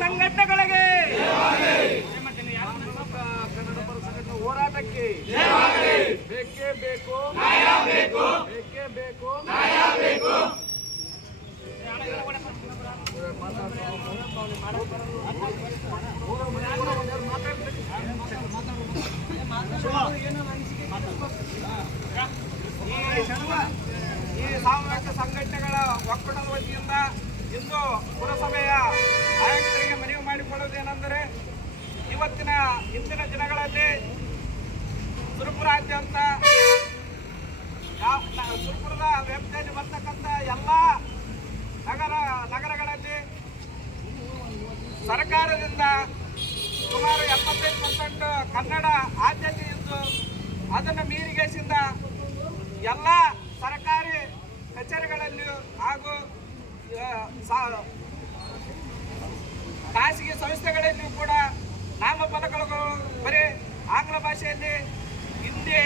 ಸಂಘಟನೆಗಳಿಗೆ. ಹೋರಾಟಕ್ಕೆ ಬೇಕೇ ಬೇಕು ಬೇಕೇ ಬೇಕು ಈ ಸಾಮೂಹಿಕ ಸಂಘಟನೆಗಳ ಒಕ್ಕೂಟದ ವತಿಯಿಂದ ಇಂದು ಪುರಸಭೆಯ ಇವತ್ತಿನ ಇಂದಿನ ದಿನಗಳಲ್ಲಿ ಸುರಪುರಾದ್ಯಂತ ಸುರಪುರದ ವ್ಯಾಪ್ತಿಯಲ್ಲಿ ಬರ್ತಕ್ಕಂಥ ಎಲ್ಲ ನಗರ ನಗರಗಳಲ್ಲಿ ಸರ್ಕಾರದಿಂದ ಸುಮಾರು ಎಪ್ಪತ್ತೈದು ಪರ್ಸೆಂಟ್ ಕನ್ನಡ ಆದ್ಯತೆ ಇದ್ದು ಅದನ್ನು ಮೀರಿಗೆಸಿಂದ ಎಲ್ಲ ಸರ್ಕಾರಿ ಕಚೇರಿಗಳಲ್ಲಿಯೂ ಹಾಗೂ ಖಾಸಗಿ ಸಂಸ್ಥೆಗಳಲ್ಲಿಯೂ ಭಾಷೆಯನ್ನೇ ಹಿಂದೆ